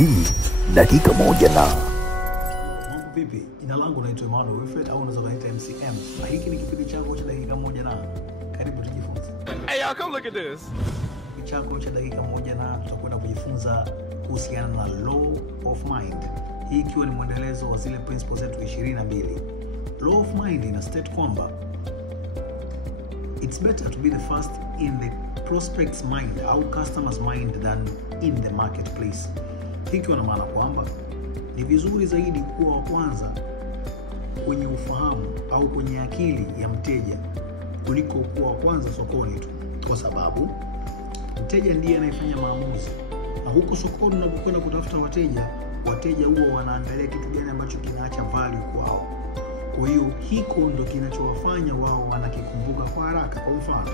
hii dakika moja na vipi? Jina langu naitwa Emmanuel Wilfred au unaweza kuniita MCM. Na hiki ni kipindi chako cha dakika moja na karibu tujifunze. Hey y'all, come look at this. Kipindi chako cha dakika moja na tutakwenda kujifunza kuhusiana na law of mind. Hii ikiwa ni mwendelezo wa zile principles zetu 22. Law of mind ina state kwamba it's better to be the first in the prospect's mind au customer's mind than in the marketplace. Hiki ina maana kwamba ni vizuri zaidi kuwa wa kwanza kwenye ufahamu au kwenye akili ya mteja kuliko kuwa wa kwanza sokoni tu, kwa sababu mteja ndiye anayefanya maamuzi. Na huko sokoni unapokwenda kutafuta wateja huwa wanaangalia kitu gani ambacho kinaacha value kwao. Kwa hiyo hiko ndo kinachowafanya wao wanakikumbuka kwa haraka. Kwa mfano,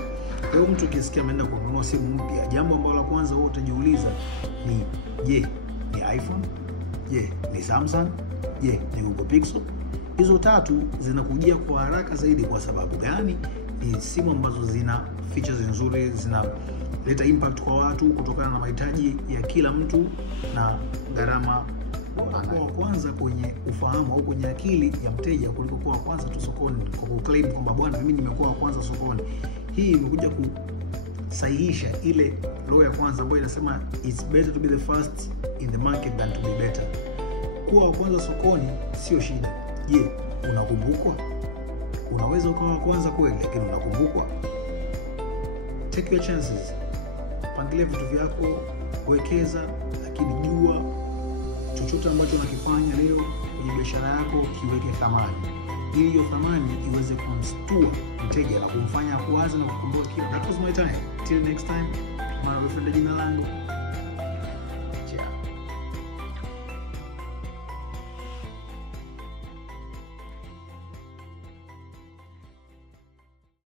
leo mtu ukisikia ameenda kununua simu mpya, jambo ambalo la kwanza wewe utajiuliza ni je, ni iPhone? Je, ni Samsung? Je, ni Google Pixel? Hizo tatu zinakujia kwa haraka zaidi. Kwa sababu gani? Ni simu ambazo zina features nzuri, zinaleta impact kwa watu kutokana na mahitaji ya kila mtu na gharama. Kwa kwanza kwenye ufahamu au kwenye akili ya mteja kuliko kwa kwanza tu sokoni kwa kuclaim kwamba bwana mimi nimekuwa kwanza sokoni. Hii imekuja kusahihisha ile law ya kwanza ambayo inasema it's better to be the first in the market than to be better. Kuwa kwanza sokoni sio shida. Je, unakumbukwa? Unaweza ukawa kwanza kweli lakini unakumbukwa? Take your chances. Pangilia vitu vyako, wekeza, lakini jua chochote ambacho unakifanya leo kwenye biashara yako kiweke thamani. Ili hiyo thamani iweze kumstua mteja na kumfanya kuwaza na kukumbuka kile. That was my time. Till next time. Mara jina langu